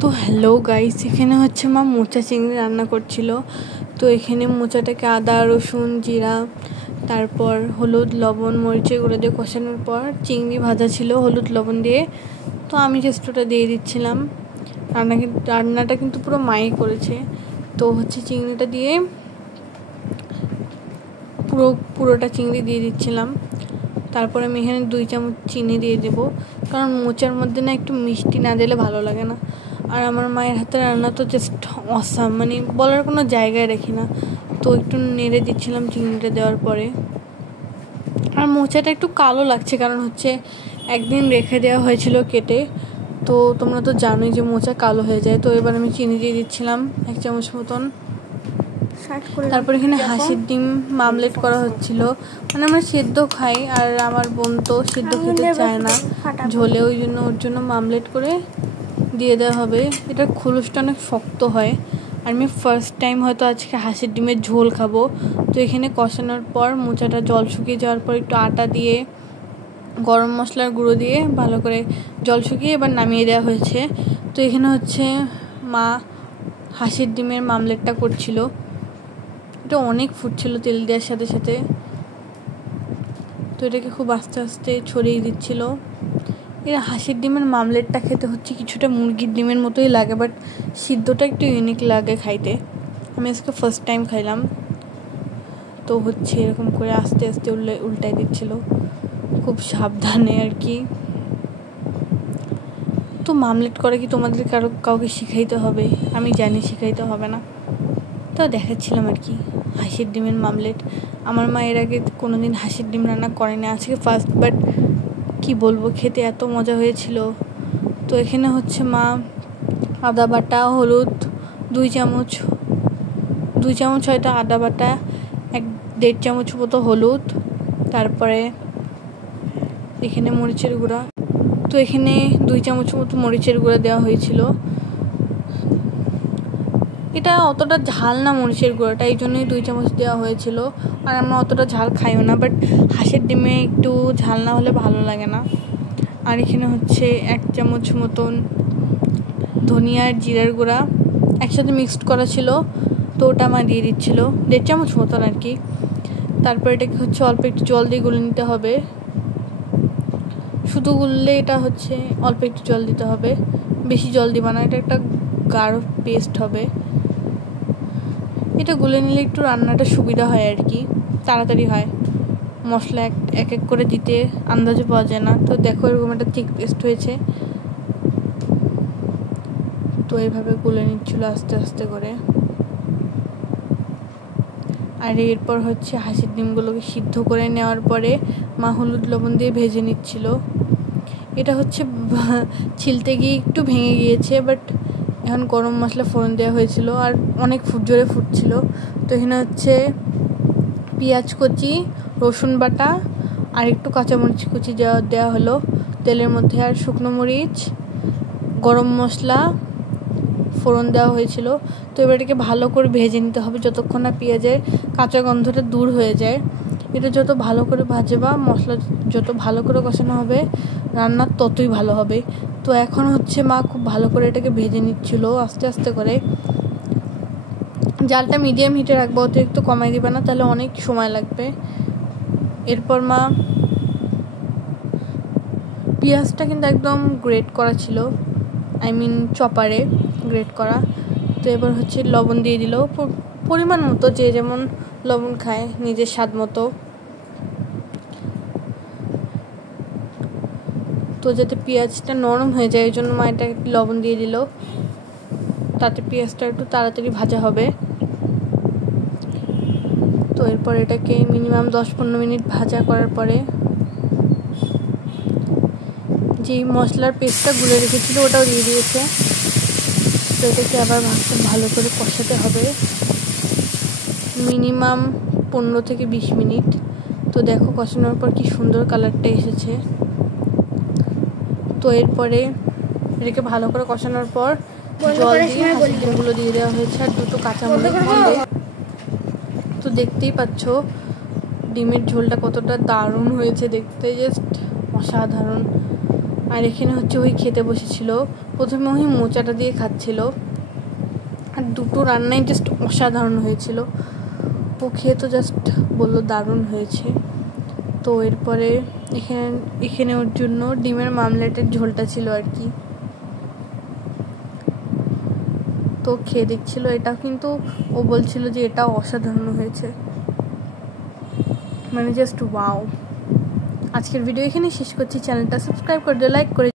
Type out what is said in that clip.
তো hello guys, এখানে হচ্ছে মা মোচা চিংড়ি রান্না করছিল। তো এখানে মোচাটাকে আদা রসুন জিরা তারপর হলুদ লবণ মরিচের গুঁড়ো দিয়ে কষানোর পর চিংড়ি ভাজা ছিল হলুদ লবণ দিয়ে। তো আমি জাস্ট ওটা দিয়ে দিচ্ছিলাম। রান্নাটা কিন্তু পুরো মাই করেছে। তো হচ্ছে চিংড়িটা দিয়ে পুরোটা চিংড়ি দিয়ে দিচ্ছিলাম। তারপর আমি এখানে 2 চামচ চিনি দিয়ে দেবো, কারণ মোচার মধ্যে না একটু মিষ্টি না দিলে ভালো লাগে না। আর আমার মায়ের হাতের রান্না তো জাস্ট অসাম, মানে বলার কোনো জায়গায় রাখি না। তো একটু নেড়ে দিচ্ছিলাম চিংড়িটা দেওয়ার পরে। আর মোচাটা একটু কালো লাগছে, কারণ হচ্ছে একদিন রেখে দেওয়া হয়েছিল কেটে। তো তোমরা তো জানোই যে মোচা কালো হয়ে যায়। তো এবার আমি চিনি দিয়ে দিচ্ছিলাম 1 চামচ মতন। তারপর এখানে হাঁসের ডিম মামলেট করা হচ্ছিল। মানে আমরা সেদ্ধ খাই, আর আমার বোন তো সেদ্ধ খেতে চায় না ঝোলে, ওই জন্য ওর জন্য মামলেট করে দিয়ে দেওয়া হবে। এটার খোলসটা অনেক শক্ত হয়। আর আমি ফার্স্ট টাইম হয়তো আজকে হাঁসের ডিমের ঝোল খাবো। তো এখানে কষানোর পর মোচাটা জল শুকিয়ে যাওয়ার পর একটু আটা দিয়ে গরম মশলার গুঁড়ো দিয়ে ভালো করে জল শুকিয়ে এবার নামিয়ে দেওয়া হয়েছে। তো এখানে হচ্ছে মা হাঁসের ডিমের মামলেটটা করছিল। এটা অনেক ফুটছিল তেল দেওয়ার সাথে সাথে। তো এটাকে খুব আস্তে আস্তে ছড়িয়ে দিচ্ছিল। এর হাঁসের ডিমের মামলেটটা খেতে হচ্ছে কিছুটা মুরগির ডিমের মতোই লাগে, বাট সিদ্ধটা একটু ইউনিক লাগে খাইতে। আমি আজকে ফার্স্ট টাইম খাইলাম। তো হচ্ছে এরকম করে আস্তে আস্তে উল্টাই দিচ্ছিল, খুব সাবধানে আর কি। তো মামলেট করে কি তোমাদের কাউকে শিখাইতে হবে? আমি জানি শিখাইতে হবে না, তো দেখাচ্ছিলাম আর কি হাঁসের ডিমের মামলেট। আমার মা এর আগে কোনোদিন হাঁসের ডিম রান্না করেনি, আজকে ফার্স্ট, বাট কি বলবো, খেতে এত মজা হয়েছিল। তো এখানে হচ্ছে মা আদা বাটা হলুদ 2 চামচ হয়তো আদা বাটা, 1.5 চামচ মতো হলুদ, তারপরে এখানে মরিচের গুঁড়া। তো এখানে 2 চামচ মতো মরিচের গুঁড়া দেওয়া হয়েছিল। এটা অতটা ঝাল না মরিচের গুঁড়োটা, এই জন্যই 2 চামচ দেওয়া হয়েছিল। আর আমরা অতটা ঝাল খাইও না, বাট হাঁসের ডিমে একটু ঝাল না হলে ভালো লাগে না। আর এখানে হচ্ছে 1 চামচ মতন ধনিয়া আর জিরার গুঁড়া একসাথে মিক্সড করা ছিল, তো ওটা মা দিয়ে দিচ্ছিল 1.5 চামচ মতন আর কি। তারপর এটাকে হচ্ছে অল্প একটু জল দিয়ে গুলে নিতে হবে। শুধু গুললে এটা হচ্ছে অল্প একটু জল দিতে হবে, বেশি জল দিবা না, এটা একটা গাঢ় পেস্ট হবে। এটা গুলে নিলে একটু রান্নাটা সুবিধা হয় আর কি, তাড়াতাড়ি হয়। মশলা এক এক করে দিতে আন্দাজে পাওয়া যায় না। তো দেখো এরকম একটা থিক পেস্ট হয়েছে। তো এইভাবে গুলে নিচ্ছিল আস্তে আস্তে করে। আর এরপর হচ্ছে হাঁসের ডিমগুলোকে সিদ্ধ করে নেওয়ার পরে মা হলুদ লবণ দিয়ে ভেজে নিচ্ছিল। এটা হচ্ছে ছিলতে গিয়ে একটু ভেঙে গিয়েছে, বাট এখন গরম মশলা ফোড়ন দেওয়া হয়েছিল আর অনেক জোরে ফুটছিল। তো এখানে হচ্ছে পেঁয়াজ কুচি, রসুন বাটা আর একটু কাঁচামরিচ কুচি দেওয়া হলো তেলের মধ্যে, আর শুকনো মরিচ গরম মশলা ফোড়ন দেওয়া হয়েছিল। তো এবার এটাকে ভালো করে ভেজে নিতে হবে যতক্ষণ না পেঁয়াজের কাঁচা গন্ধটা দূর হয়ে যায়। এটা যত ভালো করে ভাজে বা মশলা যত ভালো করে কষানো হবে রান্না ততই ভালো হবে। তো এখন হচ্ছে মা খুব ভালো করে এটাকে ভেজে নিচ্ছিল আস্তে আস্তে করে। জালটা মিডিয়াম হিটে রাখবো, অতিরিক্ত কমাই দিবে না, তাহলে অনেক সময় লাগবে। এরপর মা পেঁয়াজটা কিন্তু একদম গ্রেট করা ছিল, চপারে গ্রেট করা। তো এবার হচ্ছে লবণ দিয়ে দিল পরিমাণ মতো, যে যেমন লবণ খায় নিজের স্বাদ মতো। তো যাতে পেঁয়াজটা নরম হয়ে যায় এই জন্য মা এটা লবণ দিয়ে দিল, তাতে পেঁয়াজটা একটু তাড়াতাড়ি ভাজা হবে। তো এরপর এটাকে মিনিমাম 10-15 মিনিট ভাজা করার পরে যেই মশলার পেস্টটা গুলে রেখেছিল ওটাও দিয়ে দিয়েছে। তো এটাকে আবার ভালো করে কষাতে হবে মিনিমাম 15 থেকে 20 মিনিট। তো দেখো কষানোর পর কি সুন্দর কালারটা এসেছে। তো এরপরে এটাকে ভালো করে কষানোর পর জল দিয়ে হাঁসের ডিমগুলো দিয়ে দেওয়া হয়েছে আর 2টো কাঁচামরিচ দিয়ে। তো দেখতেই পাচ্ছ ডিমের ঝোলটা কতটা দারুণ হয়েছে দেখতে, জাস্ট অসাধারণ। আর এখানে হচ্ছে ওই খেতে বসেছিল প্রথমে ওই মোচাটা দিয়ে খাচ্ছিল, আর দুটো রান্নাই জাস্ট অসাধারণ হয়েছিল। ও খেয়ে তো জাস্ট বললো দারুণ হয়েছে। তো এরপরে এখানে ওর জন্য ডিমের মামলেটের ঝোলটা ছিল আর কি, তো খেয়ে দেখছিল এটা, কিন্তু ও বলছিল যে এটা অসাধারণ হয়েছে, মানে জাস্ট ওয়াও। আজকের ভিডিও এখানে শেষ করছি। চ্যানেলটা সাবস্ক্রাইব করে দিও, লাইক করে